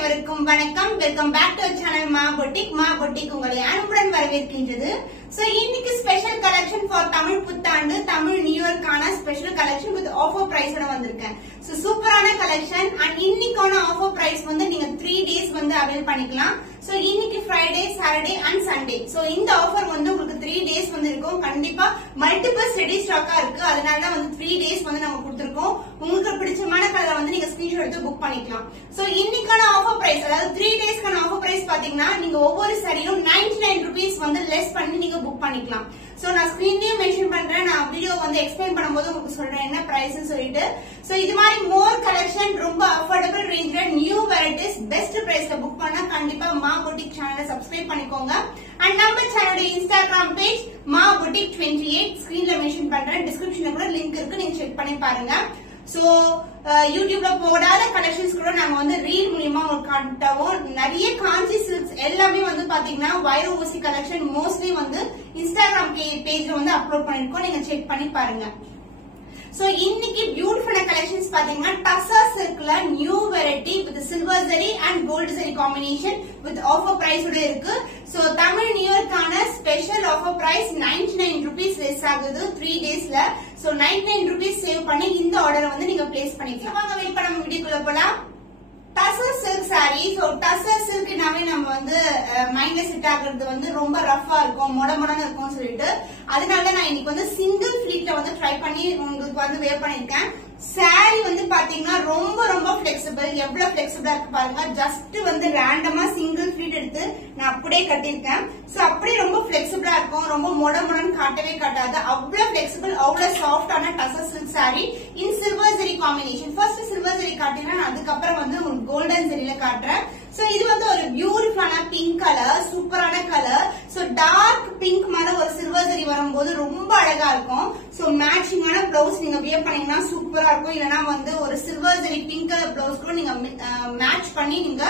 அனைவருக்கும் வணக்கம். Welcome back to channel Maa boutique. Maa boutique உங்களை அன்புடன் வரவேற்கின்றது. சோ இன்னைக்கு ஸ்பெஷல் கலெக்ஷன் ஃபார் தமிழ் புத்தாண்டு, தமிழ் நியூ இயர்க்கான ஸ்பெஷல் கலெக்ஷன் வித் ஆஃபர் பிரைஸோட வந்திருக்கேன். சோ சூப்பரான கலெக்ஷன் அண்ட் இன்னைக்கான ஆஃபர் பிரைஸ் வந்து நீங்க 3 டேஸ் வந்து அவைல் பண்ணிக்கலாம். சோ இன்னைக்கு Friday, Saturday and Sunday. So இந்த ஆஃபர் வந்து உங்களுக்கு 3 டேஸ் வந்து இருக்கும். கண்டிப்பா மல்டிபிள் ரெடி ஸ்டாக்கா இருக்கு. அதனால தான் வந்து 3 டேஸ் வந்து நம்ம கொடுத்திருக்கோம். உங்களுக்கு பிடிச்சமான கலரை வந்து நீங்க ஸ்கிரீன்ஷாட் எடுத்து புக் பண்ணிக்கலாம். சோ இன்னைக்கான ஆஃபர் பிரைஸ், அதாவது 3 டேஸ்க்கான ஆஃபர் பிரைஸ் பாத்தீங்கன்னா நீங்க ஒவ்வொரு சாரியும் 99 ரூபீஸ் வந்து லெஸ் பண்ணி நீங்க புக் பண்ணிக்கலாம். சோ நான் ஸ்கிரீன்லயே மென்ஷன் பண்றேன். நான் வீடியோ வந்து எக்ஸ்பிளைன் பண்ணும்போது உங்களுக்கு சொல்றேன் என்ன பிரைஸ் சொல்லிட்டு. சோ இது மாதிரி மோர் கலெக்ஷன் ரொம்ப அஃபோர்டபிள் ரேஞ்ச்ல நியூ வெரைட்டிஸ் பெஸ்ட் பிரைஸ்ல புக் பண்ணா கண்டிப்பா மா பொட்டிக் சேனலை சப்ஸ்கிரைப் பண்ணிக்கோங்க. அண்ட் நம்ம சேனலோட இன்ஸ்டாகிராம் பேஜ் மா பொட்டிக் 28 ஸ்கிரீன்ல மென்ஷன் பண்றேன். டிஸ்கிரிப்ஷன்ல கூட லிங்க் இருக்கு, நீங்க செக் பண்ணி பாருங்க. சோ யூடியூப்ல போடாத கலெக்ஷன்ஸ் கூட நாங்க வந்து ரீல் மூலமா உங்களுக்கு காட்டுவோம். நிறைய காஞ்சி சில்க்ஸ் எல்லாமே வந்து பாத்தீங்கன்னா வைர ஊசி கலெக்ஷன் மோஸ்ட்லி வந்து இன்ஸ்டாகிராம் பேஜ்ல வந்து அப்லோட் பண்ணிருக்கோம். நீங்க செக் பண்ணி பாருங்க. சோ இன்னைக்கு பியூட்டிஃபுல்லான கலெக்ஷன்ஸ் பாத்தீங்கன்னா டசா சில்க்ல new variety with silver zari and gold zari combination with offer price ஓட இருக்கு. சோ தமிழ் நியூ இயர்க்கான special offer price 99 rupees less ஆகுது 3 டேஸ்ல. சோ 99 ரூபீஸ் சேவ் பண்ணி இந்த ஆர்டரை வந்து நீங்க பிளேஸ் பண்ணிக்கலாம். வாங்க வெயிட் பண்ண வீடியோக்குள்ள போலாம். டசர் சில்க் சாரி. சோ டசர் சில்க்னாவே நம்ம வந்து மைண்ட்ல செட் ஆகுறது வந்து ரொம்ப ரஃபா இருக்கும், மொடமொடன்னு இருக்கும் சொல்லிட்டு, அதனால நான் இன்னைக்கு வந்து சிங்கிள் ஃபிளீட்ல வந்து ட்ரை பண்ணி உங்களுக்கு வந்து வேர் பண்ணிருக்கேன். சாரி வந்து பாத்தீங்கன்னா ரொம்ப ரொம்ப பிளெக்சிபிள். எவ்வளவு பிளெக்சிபிளா இருக்கு பாருங்க. ஜஸ்ட் வந்து ரேண்டமா சிங்கிள் ஃபிளீட் எடுத்து நான் அப்படியே கட்டிருக்கேன். சோ அப்படியே ரொம்ப பிளெக்சிபிளா இருக்கும். ரொம்ப மொடமொடன்னு காட்டவே காட்டாது. அவ்வளவு பிளெக்சிபிள், அவ்வளவு சாஃப்டான tussar silk sari in silver zari combination. First silver zari காட்டினா அதுக்கப்புறம் வந்து உங்களுக்கு கோல்டன் ஜரியில காட்டுறேன். சோ இது வந்து ஒரு பியூட்டிஃபுல்லான பிங்க் கலர், சூப்பரான கலர். சோ டார்க் பிங்க் மேல ஒரு சில்வர் ஜரி வரும்போது ரொம்ப அழகா இருக்கும். சோ மேட்சிங்கான பிளவுஸ் நீங்க வியர் பண்ணீங்கன்னா சூப்பரா இருக்கும். இல்லனா வந்து ஒரு silver zari pink colour blouse கூட நீங்க மேட்ச் பண்ணி நீங்க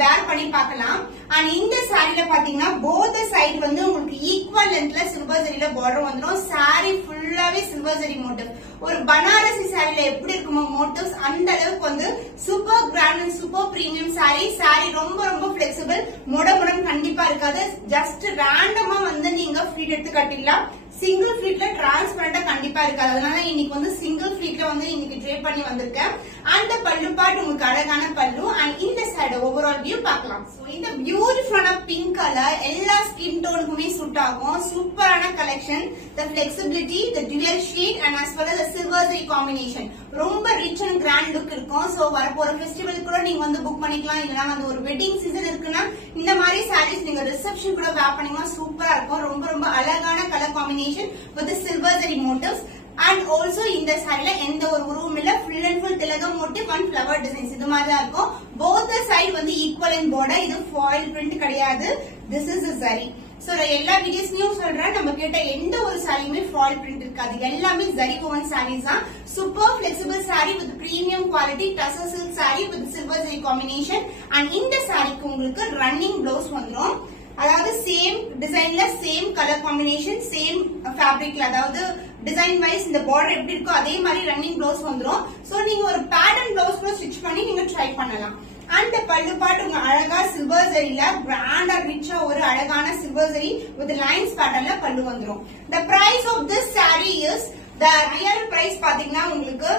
வேர் பண்ணி பார்க்கலாம். அண்ட் இந்த சாரில பாத்தீங்கன்னா போத் சைடு வந்து உங்களுக்கு ஈக்குவல் லென்த்ல சில்வர் ஜரியில பார்டர் வந்துடும். சாரி ஃபுல்லாவே சில்வர் ஜரி மோட்டிவ். ஒரு பனாரசி சாரில எப்படி இருக்குமோ மோட்டிவ்ஸ், அந்த அளவுக்கு வந்து super grand and super premium sari. Sari ரொம்ப ரொம்ப பிளெக்சிபிள், மொடமுடன் கண்டிப்பா இருக்காது. ஜஸ்ட் ரேண்டமா வந்து நீங்க ஃபிளீட் எடுத்து கட்டிடலாம். சிங்கிள் ஃபிளீட்ல டிரான்ஸ்பரண்டா கண்டிப்பா இருக்காது. அதனால இன்னைக்கு வந்து சிங்கிள் ஃபிளீட்ல வந்து இன்னைக்கு ட்ரே பண்ணி வந்திருக்கேன். அந்த பல்லு பாட்டு உங்களுக்கு அழகான பல்லு. அண்ட் இந்த சைடு ஓவரால் வியூ பார்க்கலாம். இந்த பியூட்டிஃபுல்லான பிங்க் கலர் எல்லா ஸ்கின் டோனுக்குமே சூட் ஆகும். சூப்பரான collection. The flexibility, the dual shade and as well as the silver zari combination ரொம்ப ரிச் அண்ட் கிராண்ட் லுக் இருக்கும். சோ வரப்போற ஃபெஸ்டிவல் கூட நீங்க வந்து புக் பண்ணிக்கலாம். இல்லனா வந்து ஒரு வெட்டிங் சீசன் இருக்குன்னா இந்த மாதிரி சாரீஸ் நீங்க ரிசப்ஷன் கூட வேர் பண்ணீங்கன்னா சூப்பரா இருக்கும். ரொம்ப ரொம்ப அழகான colour combination with silver zari motives. And also இந்த சாரில எந்த ஒரு உருவம் இல்ல, ஃபுல் அண்ட் ஃபுல் திலகம் மோட்டிவ் அண்ட் ஃபிளவர் டிசைன்ஸ் இது மாதிரி தான் இருக்கும். போத் சைடு வந்து ஈக்குவல் இன் பார்டர். இது ஃபாயில் பிரிண்ட் கிடையாது. திஸ் இஸ் சரி. சோ எல்லா வீடியோஸ்லயும் சொல்றேன், நம்ம கேட்ட எந்த ஒரு சாரியுமே ஃபாயில் பிரிண்ட் இருக்காது. எல்லாமே ஜரி ஓவன் சாரீஸ் தான். Super flexible sorry with premium quality tussar silk sorry with silver zari combination. And இந்த சாரிக்கு உங்களுக்கு ரன்னிங் பிளவுஸ் வந்துடும். அதாவது சேம் டிசைன்ல சேம் கலர் காம்பினேஷன் சேம் ஃபேப்ரிக்ல, அதாவது டிசைன் வைஸ் இந்த பார்டர் எப்படி இருக்கோ அதே மாதிரி ரன்னிங் பிளவுஸ் வந்துடும். சோ நீங்க ஒரு பேட்டர்ன் பிளவுஸ் கூட ஸ்டிச் பண்ணி நீங்க ட்ரை பண்ணலாம். அந்த பல்லு பாட்டு உங்க அழகா சில்வர் ஜரியில கிராண்டா ரிச்சா ஒரு அழகான சில்வர் ஜரி வித் லைன்ஸ் பேட்டர்ன்ல பல்லு வந்துடும். The price of this saree is, the real price பாத்தீங்கன்னா உங்களுக்கு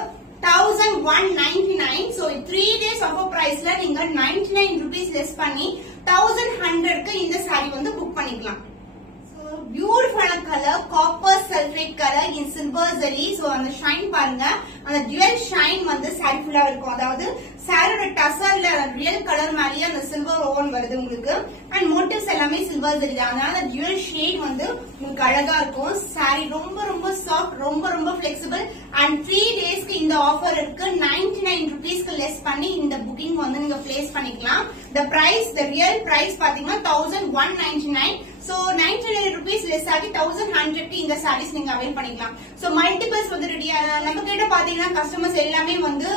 1199. சோ 3 டேஸ் ஆஃபர் பிரைஸ்ல நீங்க 99 ரூபீஸ் லெஸ் பண்ணி 1100க்கு இந்த சாரி வந்து புக் பண்ணிக்கலாம். பியூட்டிஃபுல்லான கலர் காப்பர் சல்ஃபேட் கலர் இன் சில்வர் ஜரி. சோ அந்த ஷைன் பாருங்க, அந்த டுவல் ஷைன் வந்து சாரி ஃபுல்லா இருக்கும். அதாவது சாரியோட டசர்ல ரியல் கலர் மாதிரியே அந்த சில்வர் ஓவன் வருது உங்களுக்கு. அண்ட் மோட்டிவ்ஸ் எல்லாமே சில்வர் ஜரி தான். அதனால டுவல் ஷேட் வந்து உங்களுக்கு அழகா இருக்கும். சாரி ரொம்ப ரொம்ப சாஃப்ட், ரொம்ப ரொம்ப பிளெக்சிபிள். அண்ட் 3 டேஸ்க்கு இந்த ஆஃபர் இருக்கு. 99 ரூபீஸ்க்கு லெஸ் பண்ணி இந்த புக்கிங் வந்து நீங்க பிளேஸ் பண்ணிக்கலாம். The price, the real price பாத்தீங்கன்னா 1199. சோ 99 ரூபீஸ் லெஸ் ஆகி 1100க்கு இந்த சாரீஸ் நீங்க அவைல் பண்ணிக்கலாம். சோ மல்டிபிள்ஸ் வந்து ரெடியா நம்ம கிட்ட பாத்தீங்கன்னா கஸ்டமர்ஸ் எல்லாமே வந்து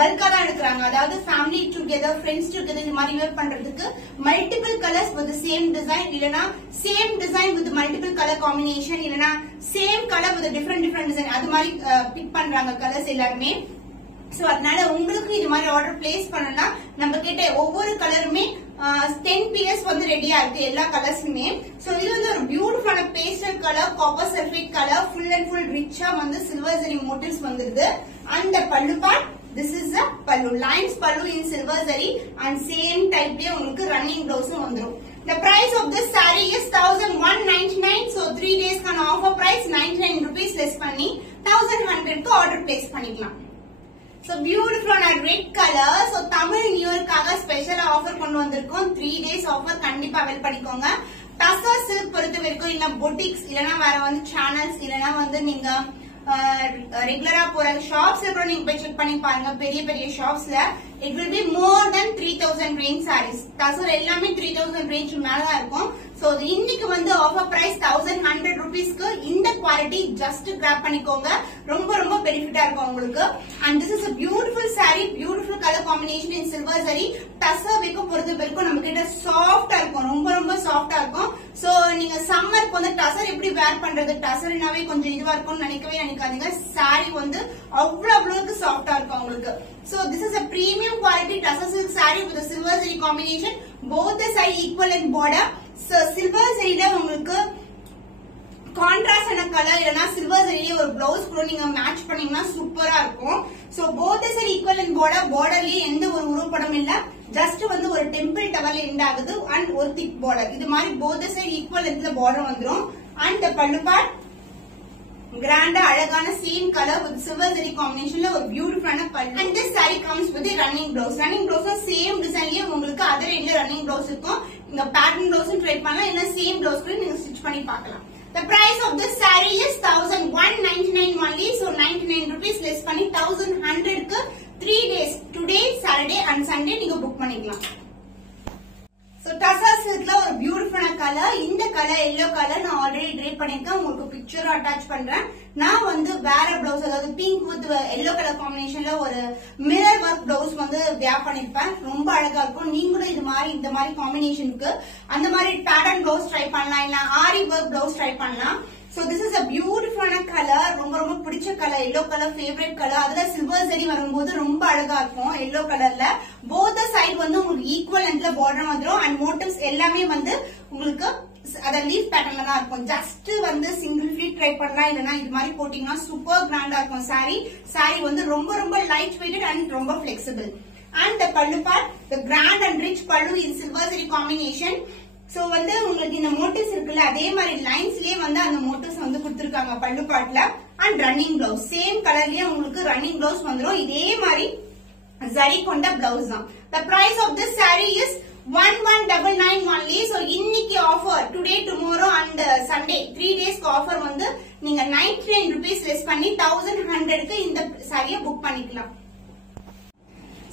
பல்கா தான் எடுக்கிறாங்க. அதாவது ஃபேமிலி டுகெதர், ஃப்ரெண்ட்ஸ் டுகெதர் இந்த மாதிரி வேர் பண்றதுக்கு multiple colours with same design, இல்லனா same design with multiple colour combination, இல்லனா same colour with different design, அது மாதிரி பிக் பண்றாங்க கலர்ஸ் எல்லாருமே. சோ அதனால உங்களுக்கு இது மாதிரி ஆர்டர் பிளேஸ் பண்ணனா நம்ம கிட்ட ஒவ்வொரு கலருமே 10 பீஸ் வந்து ரெடியா இருக்கு எல்லா கலர்ஸுமே. சோ இது வந்து ஒரு பியூட்டிஃபுல்லான pastel colour, copper sulphate colour, full and full ரிச்சா வந்து சில்வர் ஜரி மோட்டிவ்ஸ் வந்துருது. அந்த pallu part, this is a pallu, lines pallu in silver zari and same type லயே உங்களுக்கு running blouse வந்துரும். The price of this saree is 1199. So 3 days கான offer price 99 rupees less பண்ணி 1100 க்கு order place பண்ணிக்கலாம். So beautiful and red color. So Tamil new இயர்க்காக special offer கொண்டு வந்திருக்கோம். 3 days ஆஃபர் கண்டிப்பா அவைல் பண்ணிக்கோங்க. டசர் சில்க் பொறுத்த வரைக்கும் இல்ல பொட்டிக்ஸ் இல்லனா வேற வந்து சேனல்ஸ் இல்லனா வந்து நீங்க ரெகுலரா போற ஷாப்ஸ்ல கூட நீங்க போய் செக் பண்ணி பாருங்க. பெரிய பெரிய ஷாப்ஸ்ல it will be more than 3000 range sarees. Tussar எல்லாமே 3000 range மேல தான் இருக்கும். சோ இன்னைக்கு வந்து ஆஃபர் பிரைஸ் 1100 rupeesக்கு இந்த குவாலிட்டி ஜஸ்ட் கிராப் பண்ணிக்கோங்க. ரொம்ப ரொம்ப பெனிஃபிட்டா இருக்கும் உங்களுக்கு. And this is a beautiful saree, beautiful color combination in silver zari. Tussar வைக்கும் பொறுத்த வரைக்கும் நம்ம கிட்ட சாஃப்டா இருக்கும், ரொம்ப ரொம்ப சாஃப்டா இருக்கும். சோ நீங்க சம்மருக்கு வந்து டசர் எப்படி வேர் பண்றது, டசர்னாவே கொஞ்சம் இதுவா இருக்கும்னு நினைக்காதீங்க. saree வந்து அவ்வளவுக்கு சாஃப்டா இருக்கும் உங்களுக்கு. So this is a premium quality tussar silk saree with a silver zari combination. Both the side equal in border. So silver zari ல உங்களுக்கு கான்ட்ராஸ்ட் ஆன கலர் இல்லனா சில்வர் ஜரியில ஒரு பிளவுஸ் கூட நீங்க மேட்ச் பண்ணீங்கன்னா சூப்பரா இருக்கும். So both the side equal in border. borderலயே எந்த ஒரு உருப்படம் இல்ல, ஜஸ்ட் வந்து ஒரு டெம்பிள் டவர்ல எண்ட் ஆகுது and ஒரு திக் border. இது மாதிரி both the side equal lengthல border வந்துரும். And the pallu part கிராண்டா அழகான same colour with silver zari காம்பினேஷன்ல ஒரு பியூட்டிஃபுல்லான பல்லு. And this saree comes with a running blouse. running blouse same டிசைன்லயே உங்களுக்கு அதர் எண்ட்ல running blouse இருக்கும். நீங்க பேட்டர்ன் blouse ட்ரை பண்ணலாம், இல்ல சேம் blouse கூட நீங்க ஸ்டிட்ச் பண்ணி பார்க்கலாம். The price of this saree is 1199 only. So 99 rupees less பண்ணி 1100 க்கு 3 days, today, Saturday and Sunday நீங்க புக் பண்ணிக்கலாம். So tussar silkல ஒரு பியூட்டிஃபுல்லான கலர். இந்த கலர் yellow கலர் நான் ஆல்ரெடி ட்ரை பண்ணிருக்கேன், உங்களுக்கு பிக்சர் அட்டாச் பண்றேன். நான் வந்து வேற பிளவுஸ், அதாவது பிங்க் வித் yellow கலர் காம்பினேஷன்ல ஒரு மிரர் ஒர்க் பிளவுஸ் வந்து வேர் பண்ணிருப்பேன். ரொம்ப அழகா இருக்கும். நீங்களும் இந்த மாதிரி காம்பினேஷனுக்கு அந்த மாதிரி பேட்டர்ன் பிளவுஸ் ட்ரை பண்ணலாம், இல்ல ஆரி ஒர்க் பிளவுஸ் ட்ரை பண்ணலாம். So this is a beautiful color, ரொம்ப ரொம்ப பிடிச்ச colour, yellow colour favourite colour. அதுல சில்வர் ஜரி வரும்போது ரொம்ப அழகா இருக்கும் yellow கலர்ல. both the side வந்து உங்களுக்கு ஈக்குவல் லென்த்ல border வந்துரும். and motifs எல்லாமே வந்து உங்களுக்கு அத லீஃப் பேட்டர்ன்ல தான் இருக்கும். ஜஸ்ட் வந்து சிங்கிள் ஃபிளீட் ட்ரை பண்ணலாம், இல்லனா இது மாதிரி போட்டீங்கன்னா சூப்பர் கிராண்டா இருக்கும் saree வந்து ரொம்ப ரொம்ப லைட் வெயிட்டட் and ரொம்ப flexible. and the pallu part, the grand and rich pallu in silver zari combination. So வந்து உங்களுக்கு இந்த மோட்டிவ்ஸ் இருக்குல்ல, அதே மாதிரி லைன்ஸ்லயே வந்து அந்த மோட்டிவ்ஸ் வந்து கொடுத்திருக்காங்க பல்லு பார்ட்ல. அண்ட் ரன்னிங் பிளவுஸ் சேம் கலர்லயே உங்களுக்கு ரன்னிங் பிளவுஸ் வந்துரும். இதே மாதிரி ஜரி கொண்ட பிளவுஸ் தான். The price of this saree is 1199 only. So இன்னைக்கு offer today, tomorrow and Sunday 3 டேஸ்க்கு ஆஃபர் வந்து நீங்க 99 rupees லெஸ் பண்ணி 1100 க்கு இந்த சாரியை புக் பண்ணிக்கலாம்.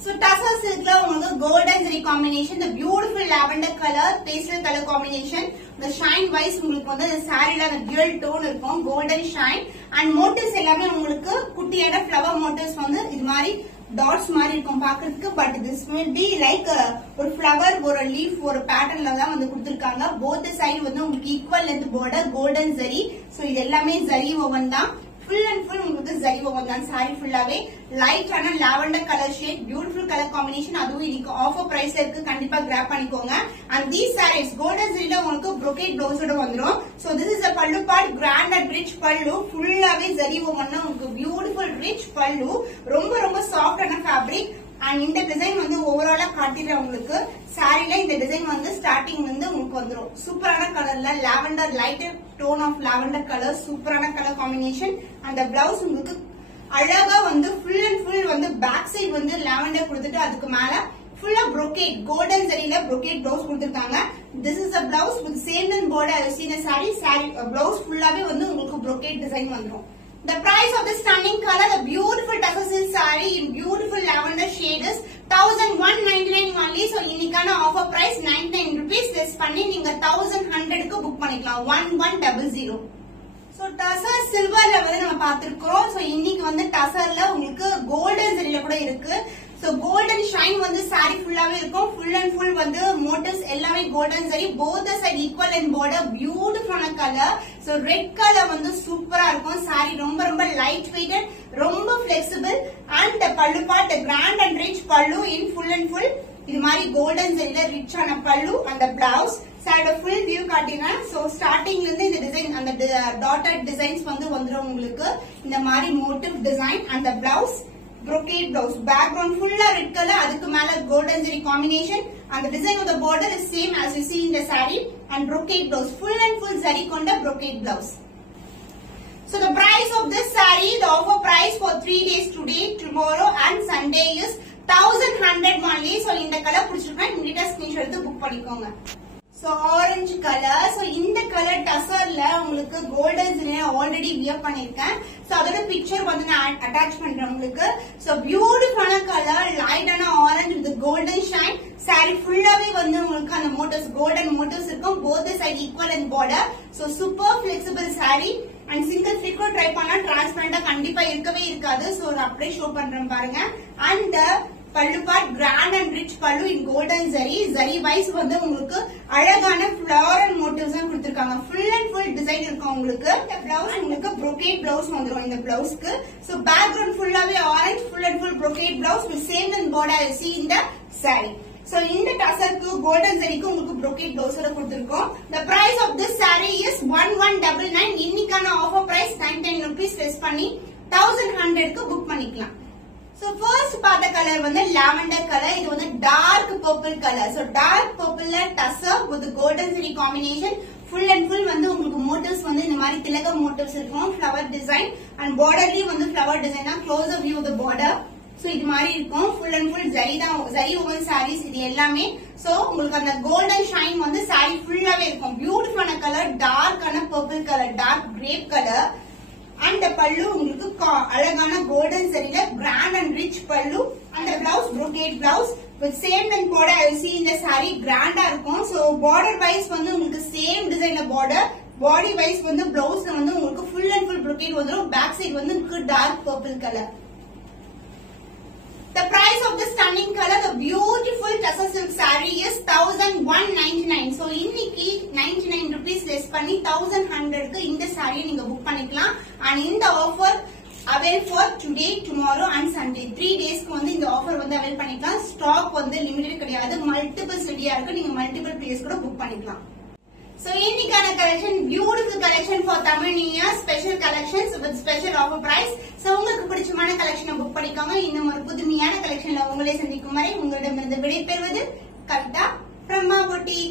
So tussar silkல உங்களுக்கு golden zari combination, the beautiful lavender color, pastel color combination. The shine wise உங்களுக்கு வந்து சாரில அந்த dual tone இருக்கும், golden shine. and motifs எல்லாமே உங்களுக்கு குட்டியான flower motifs வந்து இது மாதிரி டாட்ஸ் மாதிரி இருக்கும் பாக்கிறதுக்கு. But this will be like ஒரு flower, ஒரு leaf, ஒரு patternல தான் வந்து கொடுத்திருக்காங்க. both the side வந்து உங்களுக்கு equal length border, golden zari. So இது எல்லாமே zari woven தான். full and full உங்களுக்கு zari woven தான். saree ஃபுல்லாவே லைட் ஆன lavender color shade, beautiful color combination. அதுவும் இன்னைக்கு ஆஃபர் பிரைஸ்ல இருக்கு, கண்டிப்பா கிராப் பண்ணிக்கோங்க. and these sarees golden zari ல உங்களுக்கு brocade blouse ஓட வந்துரும். so this is a pallu part, grand and rich pallu, ஃபுல்லாவே zari woven உங்களுக்கு beautiful rich pallu, ரொம்ப ரொம்ப சாஃப்ட் ஆன fabric. and இந்த டிசைன் வந்து ஓவராலா காட்டிடுறேன் உங்களுக்கு. சாரில இந்த டிசைன் வந்து ஸ்டார்டிங் வந்து உங்களுக்கு வந்துரும். சூப்பரான கலர்ல lavender, light tone of lavender colour, சூப்பரான கலர் காம்பினேஷன். அந்த பிளவுஸ் உங்களுக்கு அழகா வந்து ஃபுல் அண்ட் ஃபுல் வந்து பேக் சைடு வந்து லாவெண்டர் கொடுத்துட்டு அதுக்கு மேல ஃபுல்லா brocade, golden zariல brocade blouse கொடுத்திருக்காங்க. this is a blouse with same and border. I see the saree blouse ஃபுல்லாவே வந்து உங்களுக்கு brocade டிசைன் வந்துரும். The price of the stunning color, the beautiful tussar silk saree in beautiful lavender shade is 1199 only. So இன்னைக்கான offer price 99 rupees less பண்ணி நீங்க 1100 க்கு book பண்ணிக்கலாம். 1100. So tussar silverல வந்து நம்ம பார்த்திருக்கோம். So இன்னைக்கு வந்து tussarல உங்களுக்கு golden zariல கூட இருக்கு. So golden shine வந்து saree ஃபுல்லாவே இருக்கும். Full and full வந்து motifs எல்லாமே golden saree. Both the side equal and border. Beautiful color. So red color வந்து சூப்பரா இருக்கும். saree ரொம்ப ரொம்ப light weighted, ரொம்ப flexible and the pallu part the grand and rich pallu in full and full. இது மாதிரி golden saree rich ஆன pallu and the blouse. சாரோட full view காட்டினா. So starting இருந்து இந்த டிசைன் அந்த dotted designs வந்து வந்துரும் உங்களுக்கு. இந்த மாதிரி motif design and the blouse. Brocade blouse. Background full red color. அதுக்கு மேல golden zari combination. And the design of the border is same as you see in the saree. And brocade blouse. Full and full zari konda brocade blouse. So the price of this saree, the offer price for 3 days today, tomorrow and Sunday is 1100 only. So in the color புடிச்சிருக்கா இன்கிட்ட screenshot எடுத்து book பண்ணிக்கோங்க. So orange color. So இந்த color டசர்ல உங்களுக்கு golden zari already wear பண்ணிருக்கேன். So அதோட picture வந்து நான் attach பண்றேன் உங்களுக்கு. So beautiful color, light ஆன orange with golden shine. saree ஃபுல்லாவே வந்து உங்களுக்கு அந்த motifs golden motifs இருக்கும். both the side equal and border. So super flexible saree and single fit கூட ட்ரை பண்ணா transparent கண்டிப்பா இருக்கவே இருக்காது. So அப்படியே ஷோ பண்றேன் பாருங்க. And the pallu part grand and rich pallu in golden zari. Zari wise வந்து உங்களுக்கு அழகான floral motifs தான் கொடுத்திருக்காங்க. full and full design இருக்கும் உங்களுக்கு. இந்த blouse உங்களுக்கு brocade blouse வந்துரும் இந்த blouseக்கு. So background fullaவே orange full and full brocade blouse with same and border you see in the saree. So இந்த டசருக்கு golden zariக்கு உங்களுக்கு brocade blouse ஓட கொடுத்திருக்கோம். The price of this saree is 1199. இன்னைக்கான offer price 910 rupees less பண்ணி 1100 க்கு book பண்ணிக்கலாம். So first பார்த்த colour வந்து lavender color. இது வந்து dark purple color. So dark purple ல tussar with golden zari combination. Full and full வந்து உங்களுக்கு motifs வந்து இந்த மாதிரி திலக motifs இருக்கும். Flower design and borderலயும் வந்து flower design தான். Closer view of the border. So இது மாதிரி இருக்கும். Full and full zari தான். Zari woven sarees இது எல்லாமே. So உங்களுக்கு அந்த golden shine வந்து saree ஃபுல்லாவே இருக்கும். Beautiful ஆன color, dark ஆன purple color, dark grape color. And the pallu உங்களுக்கு அழகான golden saree ல grand and rich pallu and the blouse brocade blouse with same and border you see in the saree grand ஆ இருக்கும். So border wise வந்து உங்களுக்கு same design border, body wise வந்து blouse ல வந்து உங்களுக்கு full and full brocade வந்துரும். back side வந்து உங்களுக்கு dark purple color. The price of the stunning color, the beautiful tussar silk saree is 1199. So இன்னைக்கு 99 rupees less பண்ணி 1100 க்கு இந்த saree நீங்க book பண்ணிக்கலாம். And இந்த offer avail for today, tomorrow and Sunday. 3 daysக்கு வந்து இந்த offer வந்து avail பண்ணிக்கலாம். Stock வந்து limited கிடையாது. Multiple ரெடியா இருக்கு. நீங்க multiple place கூட book பண்ணிக்கலாம். So இன்னைக்கான collection beautiful collection for Tamil New Year special collections with special offer price. So உங்களுக்கு பிடிச்சமான collection book பண்ணிக்கோங்க. இன்னும் ஒரு புதுமையான collectionல உங்களை சந்திக்கும் வரை உங்களிடமிருந்து விடைபெறுவது கவிதா from Ma Boutique.